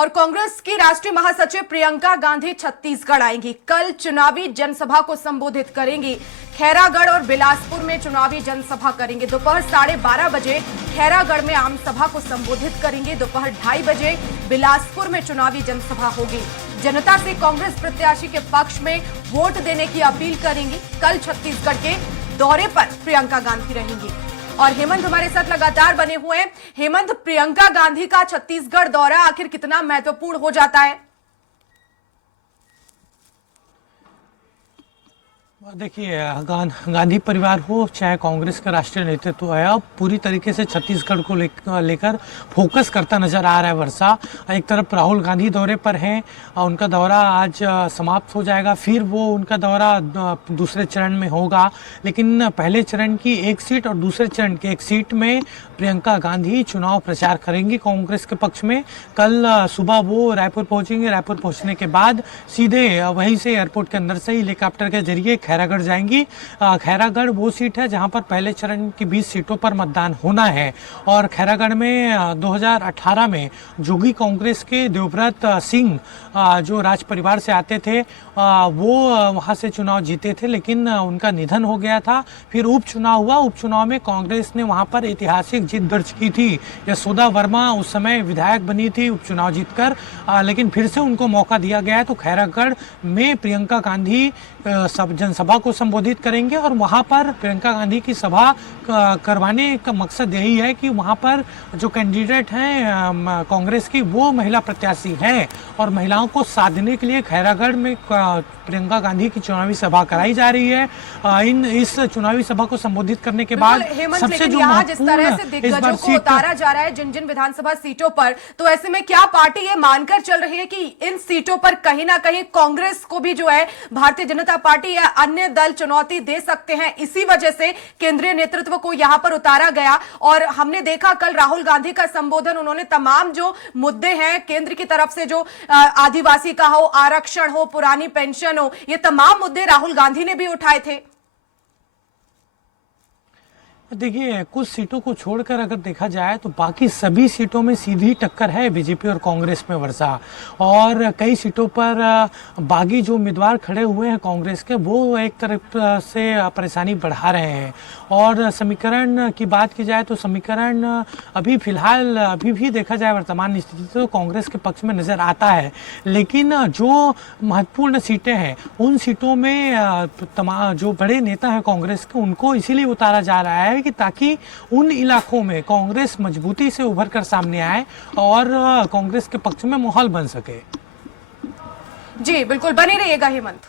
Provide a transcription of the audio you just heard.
और कांग्रेस की राष्ट्रीय महासचिव प्रियंका गांधी छत्तीसगढ़ आएंगी। कल चुनावी जनसभा को संबोधित करेंगी। खैरागढ़ और बिलासपुर में चुनावी जनसभा करेंगे। दोपहर 12:30 बजे खैरागढ़ में आम सभा को संबोधित करेंगे। दोपहर 2:30 बजे बिलासपुर में चुनावी जनसभा होगी। जनता से कांग्रेस प्रत्याशी के पक्ष में वोट देने की अपील करेंगी। कल छत्तीसगढ़ के दौरे पर प्रियंका गांधी रहेंगी। और हेमंत हमारे साथ लगातार बने हुए हैं। हेमंत, प्रियंका गांधी का छत्तीसगढ़ दौरा आखिर कितना महत्वपूर्ण हो जाता है? देखिए, गांधी परिवार हो चाहे कांग्रेस का राष्ट्रीय नेतृत्व है, अब पूरी तरीके से छत्तीसगढ़ को लेकर फोकस करता नजर आ रहा है। वर्षा, एक तरफ राहुल गांधी दौरे पर हैं, उनका दौरा आज समाप्त हो जाएगा, फिर वो उनका दौरा दूसरे चरण में होगा। लेकिन पहले चरण की एक सीट और दूसरे चरण की एक सीट में प्रियंका गांधी चुनाव प्रचार करेंगी कांग्रेस के पक्ष में। कल सुबह वो रायपुर पहुंचेंगे। रायपुर पहुंचने के बाद सीधे वहीं से एयरपोर्ट के अंदर से हेलीकॉप्टर के जरिए खैरागढ़ जाएंगी। खैरागढ़ वो सीट है जहां पर पहले चरण की 20 सीटों पर मतदान होना है। और खैरागढ़ में 2018 में जोगी कांग्रेस के देवव्रत सिंह जो राज परिवार से आते थे, वो वहां से चुनाव जीते थे, लेकिन उनका निधन हो गया था। फिर उपचुनाव हुआ। उपचुनाव में कांग्रेस ने वहां पर ऐतिहासिक जीत दर्ज की थी। यशोदा वर्मा उस समय विधायक बनी थी उपचुनाव जीतकर, लेकिन फिर से उनको मौका दिया गया है। तो खैरागढ़ में प्रियंका गांधी सब जनसभा को संबोधित करेंगे। और वहां पर प्रियंका गांधी की सभा करवाने का मकसद यही है कि वहां पर जो कैंडिडेट हैं कांग्रेस की, वो महिला प्रत्याशी हैं, और महिलाओं को साधने के लिए खैरागढ़ में प्रियंका गांधी की चुनावी सभा कराई जा रही है। इस चुनावी सभा को संबोधित करने के बाद सबसे जो जिस तरह से दिग्गजों को उतारा जा रहा है जिन जिन विधानसभा सीटों पर, तो ऐसे में क्या पार्टी ये मानकर चल रही है कि इन सीटों पर कहीं ना कहीं कांग्रेस को भी जो है भारतीय जनता पार्टी या अन्य दल चुनौती दे सकते हैं? इसी वजह से केंद्रीय नेतृत्व को यहां पर उतारा गया। और हमने देखा कल राहुल गांधी का संबोधन, उन्होंने तमाम जो मुद्दे हैं केंद्र की तरफ से, जो आदिवासी का हो, आरक्षण हो, पुरानी पेंशन हो, ये तमाम मुद्दे राहुल गांधी ने भी उठाए थे। देखिए, कुछ सीटों को छोड़कर अगर देखा जाए तो बाकी सभी सीटों में सीधी टक्कर है बीजेपी और कांग्रेस में। वर्षा, और कई सीटों पर बागी जो उम्मीदवार खड़े हुए हैं कांग्रेस के, वो एक तरफ से परेशानी बढ़ा रहे हैं। और समीकरण की बात की जाए तो समीकरण अभी फिलहाल अभी भी देखा जाए वर्तमान स्थिति तो कांग्रेस के पक्ष में नजर आता है। लेकिन जो महत्वपूर्ण सीटें हैं उन सीटों में तमाम जो बड़े नेता हैं कांग्रेस के, उनको इसीलिए उतारा जा रहा है कि ताकि उन इलाकों में कांग्रेस मजबूती से उभर कर सामने आए और कांग्रेस के पक्ष में माहौल बन सके। जी बिल्कुल, बने रहिएगा हेमंत।